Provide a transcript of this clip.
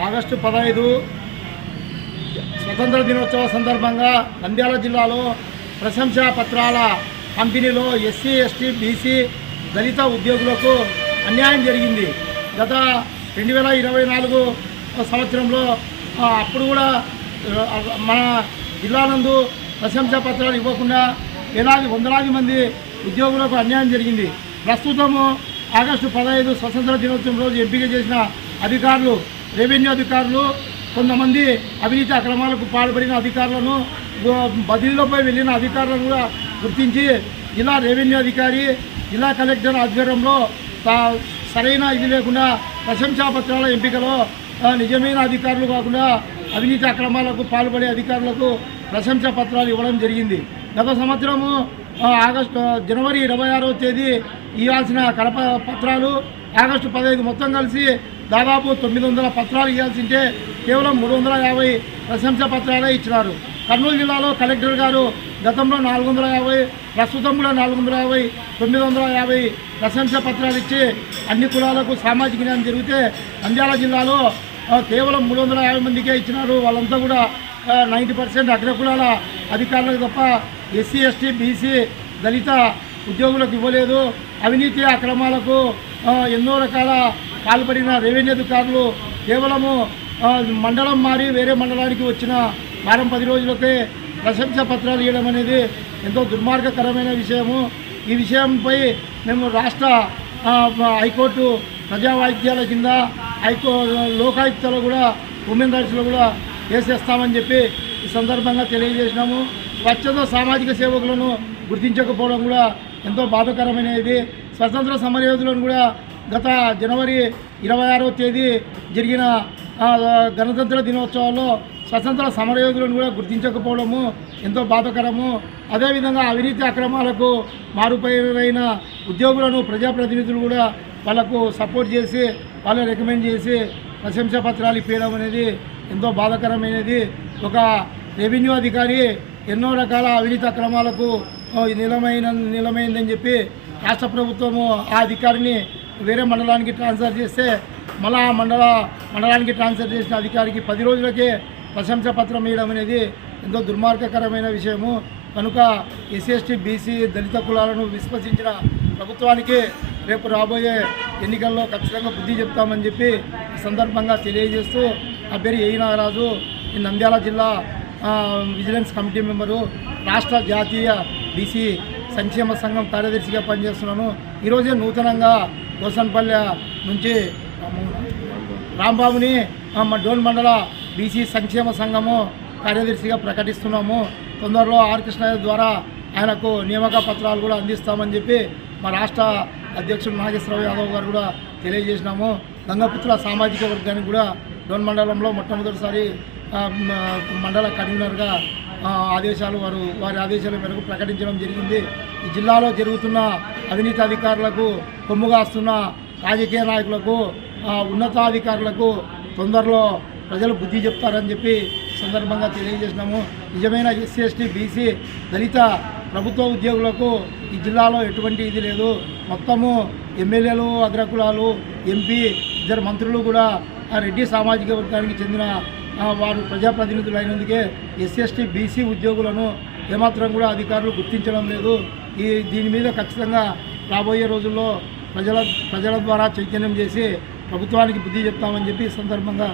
August 15 స్వతంత్ర దినోత్సవ సందర్భంగా నంద్యాల జిల్లాలో ప్రశంసా పత్రాల పంపిణీలో ఎస్సీ ఎస్టీ బీసీ దళిత ఉద్యోగులకు అన్యాయం జరిగింది. గత 2024 సంవత్సరంలో అప్పుడు కూడా మన జిల్లా నందు ప్రశంసా పత్రాలు ఇవ్వకుండా వందలాది మంది ఉద్యోగులకు అన్యాయం జరిగింది. ప్రస్తుతము ఆగస్టు 15 స్వతంత్ర దినోత్సవం రోజు ఎంపిక చేసిన అధికారులు, రెవెన్యూ అధికారులు, కొంతమంది అవినీతి అక్రమాలకు పాల్పడిన అధికారులను, బదిలీలపై వెళ్ళిన అధికారులను కూడా గుర్తించి జిల్లా రెవెన్యూ అధికారి, జిల్లా కలెక్టర్ ఆధ్వర్యంలో సరైన ఇది లేకుండా ప్రశంసా పత్రాల ఎంపికలో నిజమైన అధికారులు కాకుండా అవినీతి అక్రమాలకు పాల్పడే అధికారులకు ప్రశంసా పత్రాలు ఇవ్వడం జరిగింది. గత సంవత్సరము జనవరి 26వ తేదీ ఇవ్వాల్సిన కడప పత్రాలు ఆగస్టు 15 మొత్తం కలిసి దాదాపు 900 పత్రాలు ఇవ్వాల్సింటే కేవలం 350 ప్రశంసా పత్రాలే ఇచ్చినారు. కర్నూలు జిల్లాలో కలెక్టర్ గారు గతంలో 450, ప్రస్తుతం కూడా 450, 950 ప్రశంసా పత్రాలు ఇచ్చి అన్ని కులాలకు సామాజిక న్యాయం జరిగితే నంద్యాల జిల్లాలో కేవలం 350 మందికే ఇచ్చినారు. వాళ్ళంతా కూడా 90% అగ్రకులాల అధికారులకు తప్ప ఎస్సీ ఎస్టీ బీసీ దళిత ఉద్యోగులకు ఇవ్వలేదు. అవినీతి అక్రమాలకు ఎన్నో రకాల పాల్పడిన రెవెన్యూ అధికారులు కేవలము మండలం మారి వేరే మండలానికి వచ్చిన వారం 10 రోజులకే ప్రశంసా పత్రాలు ఇవ్వడం అనేది ఎంతో దుర్మార్గకరమైన విషయము. ఈ విషయంపై మేము రాష్ట్ర హైకోర్టు ప్రజా వాయిద్యాల కింద లోకాయుక్తలో కూడా ఉమెన్ రైట్స్లో కూడా వేసేస్తామని చెప్పి ఈ సందర్భంగా తెలియజేసినాము. స్వచ్ఛంద సామాజిక సేవకులను గుర్తించకపోవడం కూడా ఎంతో బాధాకరమైనది. స్వతంత్ర సమరయోధులను కూడా గత జనవరి 26వ తేదీ జరిగిన గణతంత్ర దినోత్సవాల్లో స్వతంత్ర సమరయోధులను కూడా గుర్తించకపోవడము ఎంతో బాధాకరము. అదేవిధంగా అవినీతి అక్రమాలకు మారుపైన ఉద్యోగులను ప్రజాప్రతినిధులు కూడా వాళ్ళకు సపోర్ట్ చేసి వాళ్ళు రికమెండ్ చేసి ప్రశంసా పత్రాలు ఇప్పించడం అనేది ఎంతో బాధాకరమైనది. ఒక రెవెన్యూ అధికారి ఎన్నో రకాల అవినీతి అక్రమాలకు నిలమైందని చెప్పి రాష్ట్ర ప్రభుత్వము ఆ అధికారిని వేరే మండలానికి ట్రాన్స్ఫర్ చేస్తే మళ్ళా ఆ మండలానికి ట్రాన్స్ఫర్ చేసిన అధికారికి 10 రోజులకే ప్రశంసా పత్రం ఇవ్వడం అనేది ఎంతో దుర్మార్గకరమైన విషయము. కనుక ఎస్సీ ఎస్టీ బీసీ దళిత కులాలను విశ్వసించిన ప్రభుత్వానికి రేపు రాబోయే ఎన్నికల్లో ఖచ్చితంగా బుద్ధి చెప్తామని చెప్పి ఈ సందర్భంగా తెలియజేస్తూ నా పేరు ఏ నాగరాజు, ఈ నంద్యాల జిల్లా విజిలెన్స్ కమిటీ మెంబరు, రాష్ట్ర జాతీయ బీసీ సంక్షేమ సంఘం కార్యదర్శిగా పనిచేస్తున్నాను. ఈరోజే నూతనంగా కోసన్పల్లె నుంచి రాంబాబుని డోన్ మండల బీసీ సంక్షేమ సంఘము కార్యదర్శిగా ప్రకటిస్తున్నాము. తొందరలో ఆర్ కృష్ణయ్య ద్వారా ఆయనకు నియామక పత్రాలు కూడా అందిస్తామని చెప్పి మా రాష్ట్ర అధ్యక్షుడు నాగేశ్వరరావు యాదవ్ గారు కూడా తెలియజేసినాము. గంగపుత్ర సామాజిక వర్గానికి కూడా డోన్ మండలంలో మొట్టమొదటిసారి మండల కన్వీనర్గా వారి ఆదేశాల మేరకు ప్రకటించడం జరిగింది. ఈ జిల్లాలో జరుగుతున్న అవినీతి అధికారులకు, కొమ్ముగాస్తున్న రాజకీయ నాయకులకు, ఉన్నతాధికారులకు తొందరలో ప్రజలు బుద్ధి చెప్తారని చెప్పి సందర్భంగా తెలియజేసినాము. నిజమైన ఎస్సీ ఎస్టీ బీసీ దళిత ప్రభుత్వ ఉద్యోగులకు ఈ జిల్లాలో ఎటువంటి ఇది లేదు. మొత్తము ఎమ్మెల్యేలు, అగ్రకులాలు, ఎంపీ, 2 మంత్రులు కూడా రెడ్డి సామాజిక వర్గానికి చెందిన వారు ప్రజాప్రతినిధులు అయినందుకే ఎస్సీ ఎస్టీ బీసీ ఉద్యోగులను ఏమాత్రం కూడా అధికారులు గుర్తించడం లేదు. దీని మీద ఖచ్చితంగా రాబోయే రోజుల్లో ప్రజల ద్వారా చైతన్యం చేసి ప్రభుత్వానికి బుద్ధి చెప్తామని చెప్పి సందర్భంగా